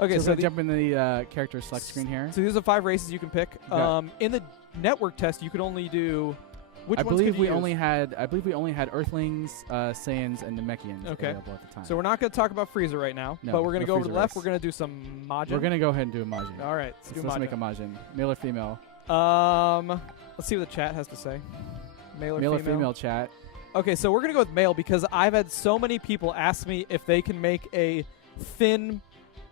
Okay, so jump in the character select screen here. So these are 5 races you can pick. In the network test, you could only do. I believe we only had Earthlings, Saiyans, and Namekians available at the time. So we're not going to talk about Frieza right now, but we're going to go over to the left. We're going to do some Majin. We're going to go ahead and do a Majin. All right, let's make a Majin. Male or female? Let's see what the chat has to say. Male or female chat. Okay, so we're going to go with male because I've had so many people ask me if they can make a thin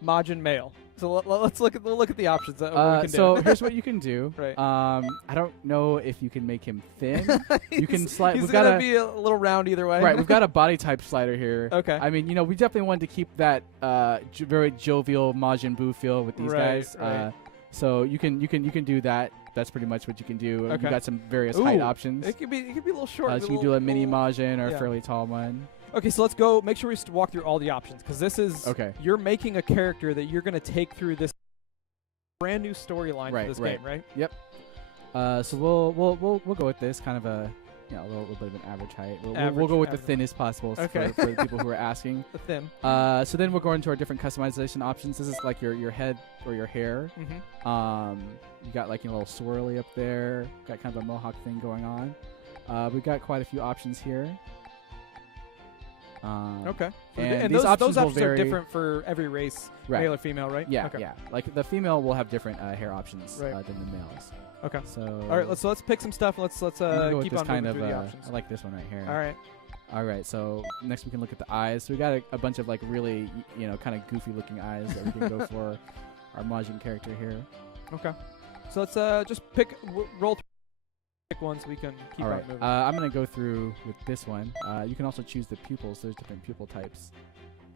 Majin male. So let's look at the options that we can do. So here's what you can do. Right. I don't know if you can make him thin. You can slide. He's gonna be a little round either way. Right. We've got a body type slider here. Okay. I mean, we definitely wanted to keep that very jovial Majin Buu feel with these guys. Right. So you can do that. That's pretty much what you can do. Okay. You got some various height options. It could be a little short. So you can do a mini Majin or a fairly tall one. Okay, so let's go. Make sure we walk through all the options because this is you're making a character that you're going to take through this brand new storyline for this game, right? Yep. So we'll go with this kind of a little bit of an average height. We'll go with the thinnest possible for the people who are asking. The thin. So then we'll go into our different customization options. This is like your head or your hair. Mm-hmm. You got like a little swirly up there. Got kind of a mohawk thing going on. We've got quite a few options here. Okay. And those options are different for every race, male or female, right? Yeah, yeah. Like the female will have different hair options than the males. Okay. So all right, let's pick some stuff. Let's keep on moving through the options. I like this one right here. All right. All right. So next we can look at the eyes. So we got a bunch of like really kind of goofy looking eyes that we can go for our Majin character here. Okay. So let's just roll through. Pick one so we can keep on moving. I'm going to go through with this one. You can also choose the pupils. There's different pupil types.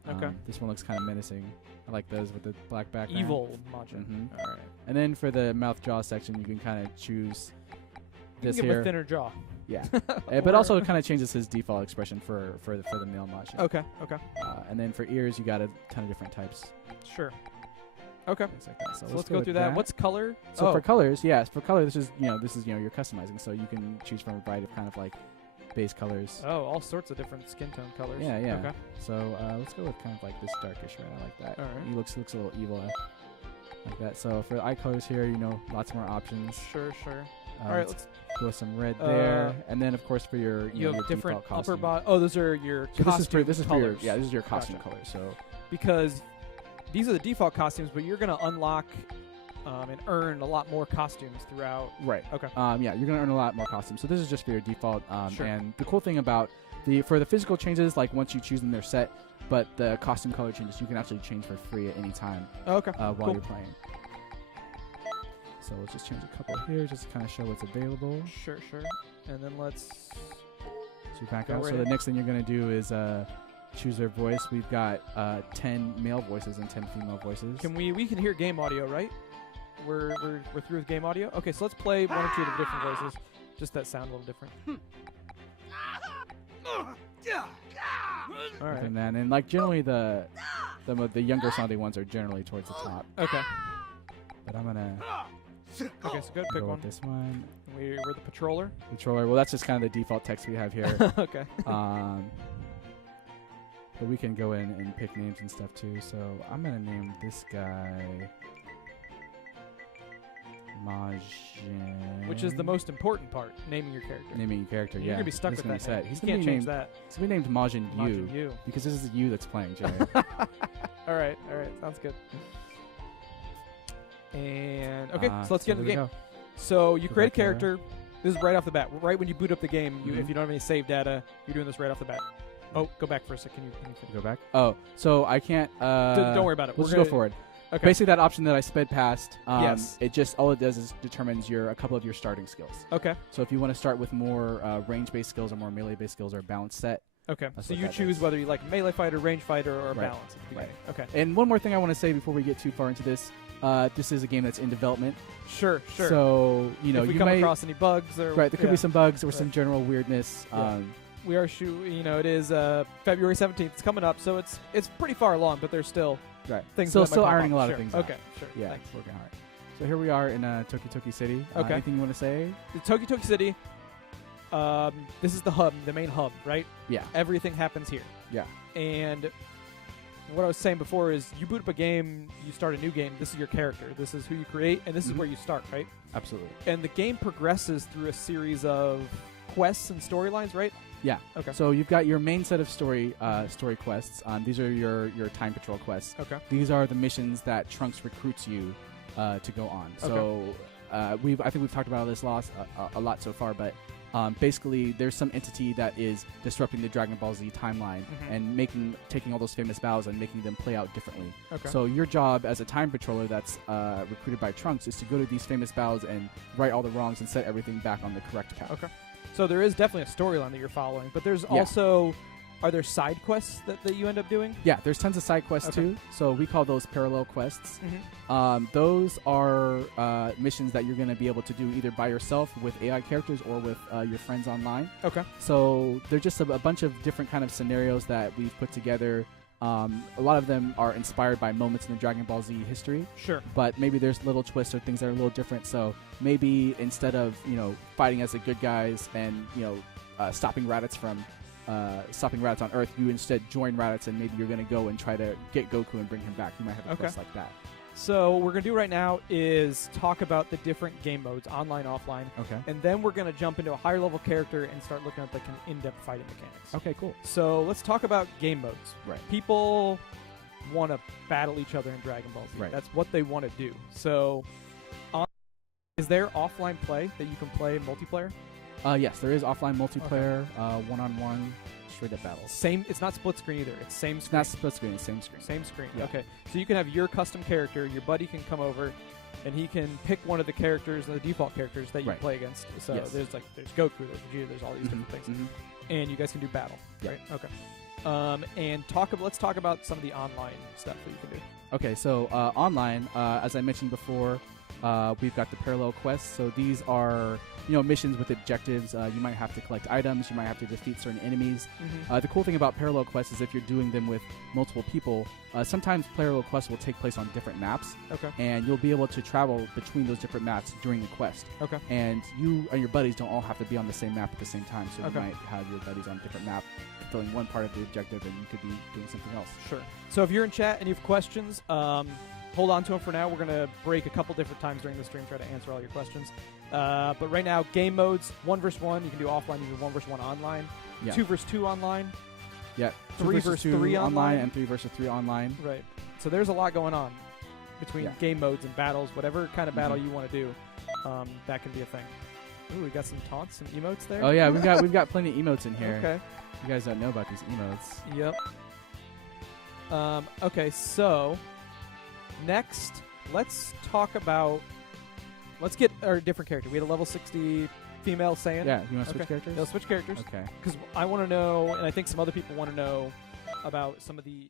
Okay. This one looks kind of menacing. I like those with the black background. Evil Majin. Mm-hmm. All right. And then for the mouth jaw section, you can kind of choose this you can give him a thinner jaw. Yeah. But also it kind of changes his default expression for the male Majin. Okay. Okay. And then for ears, you got a ton of different types. Sure. Okay. Like that. So let's go through that. What's color? So for colors, for color, this is you're customizing, so you can choose from a variety of kind of like base colors. Oh, all sorts of different skin tone colors. Yeah, yeah. Okay. So let's go with kind of like this darkish red. I like that. All right. He looks a little evil like that. So for the eye colors here, lots more options. Sure. All right, let's go with some red there, and then of course for your you have different upper body. Oh, those are your so costume this is colors. This is your costume color. So because these are the default costumes, but you're going to unlock and earn a lot more costumes throughout. Right. Okay. You're going to earn a lot more costumes. So this is just for your default. Sure. And the cool thing about for the physical changes, like once you choose them, they're set. But the costume color changes, you can actually change for free at any time. While you're playing. So let's just change a couple here, just to kind of show what's available. Sure. And then let's. So back out. So the next thing you're going to do is. Choose their voice. We've got 10 male voices and 10 female voices. We can hear game audio, right? We're through with game audio. Okay, so let's play one or two of the different voices. Just that sound a little different. All right. And like generally the younger sounding ones are generally towards the top. Okay. But I'm gonna. Okay, so go pick one. This one. We're the patroller. Patroller. Well, that's just kind of the default text we have here. Okay. But we can go in and pick names and stuff too. So I'm going to name this guy Majin. Which is the most important part, naming your character. Naming your character, You're going to be stuck with that set. You can't change that. He's going to be named Majin Yu. Because this is you that's playing, Jerry. All right. Sounds good. And, okay, so let's get into the game. So you create a character. This is right off the bat. Right when you boot up the game, if you don't have any save data, you're doing this right off the bat. Oh, go back for a second. Can you go back? Oh, so I can't. Don't worry about it. We'll just go forward. Okay. Basically, that option that I sped past, yes. It just all it does is determines a couple of your starting skills. Okay. So if you want to start with more range-based skills or more melee-based skills or a balanced set. Okay. So you choose whether you like melee fighter, range fighter, or balance. Right. Okay. And one more thing I want to say before we get too far into this. This is a game that's in development. Sure. So if we come across any bugs or there could be some bugs or some general weirdness. We are it is February 17th. It's coming up, so it's pretty far along, but there's still things. Still ironing a lot of things. Okay, sure. Yeah, thanks. Working hard. So here we are in Toki City. Okay. Anything you want to say? The Toki City. This is the hub, the main hub, right? Yeah. Everything happens here. Yeah. And what I was saying before is you boot up a game, you start a new game, this is your character. This is who you create, and this is where you start, right? Absolutely. And the game progresses through a series of quests and storylines, right? Yeah. Okay. So you've got your main set of story quests. These are your time patrol quests. Okay. These are the missions that Trunks recruits you to go on. So I think we've talked about this a lot so far, but basically there's some entity that is disrupting the Dragon Ball Z timeline and taking all those famous battles and making them play out differently. Okay. So your job as a time patroller that's recruited by Trunks is to go to these famous battles and right all the wrongs and set everything back on the correct path. Okay. So there is definitely a storyline that you're following, but there's also, are there side quests that you end up doing? Yeah, there's tons of side quests too. So we call those parallel quests. Those are missions that you're going to be able to do either by yourself with AI characters or with your friends online. Okay. So they're just a bunch of different kind of scenarios that we've put together. A lot of them are inspired by moments in the Dragon Ball Z history. Sure. But maybe there's little twists or things that are a little different. So maybe instead of fighting as the good guys and stopping Raditz on Earth, you instead join Raditz and maybe you're going to go and try to get Goku and bring him back. You might have a quest like that. So what we're going to do right now is talk about the different game modes, online, offline. Okay. And then we're going to jump into a higher level character and start looking at the in-depth fighting mechanics. Okay, cool. So let's talk about game modes. Right. People want to battle each other in Dragon Ball Z. Right. That's what they want to do. So is there offline play that you can play multiplayer? Yes, there is offline multiplayer, one-on-one, straight-up battles. Same. It's not split screen either. It's same screen. It's not split screen. It's same screen. Same screen. Yeah. Okay. So you can have your custom character. Your buddy can come over, and he can pick one of the characters, the default characters that you play against. So there's Goku, there's Vegeta, there's all these different things, and you guys can do battle. Right. Okay. And let's talk about some of the online stuff that you can do. Okay. So online, as I mentioned before, we've got the parallel quests. So these are missions with objectives. You might have to collect items. You might have to defeat certain enemies. The cool thing about parallel quests is if you're doing them with multiple people, sometimes parallel quests will take place on different maps. Okay. And you'll be able to travel between those different maps during the quest. Okay. And you and your buddies don't all have to be on the same map at the same time. So you might have your buddies on a different map fulfilling one part of the objective, and you could be doing something else. Sure. So if you're in chat and you have questions, hold on to them for now. We're going to break a couple different times during the stream, try to answer all your questions. But right now, game modes, 1 versus 1. You can do offline. You can do 1 versus 1 online. 2 versus 2 online. Yeah. 3 versus 3 online. And 3 versus 3 online. Right. So there's a lot going on between game modes and battles. Whatever kind of battle you want to do, that can be a thing. Ooh, we got some taunts, some emotes there. Oh, yeah. We've got plenty of emotes in here. Okay. You guys don't know about these emotes. Yep. Okay, so next, let's get our different character. We had a level 60 female Saiyan. Yeah, you want to switch characters? Let's switch characters. Okay. Because I want to know, and I think some other people want to know about some of the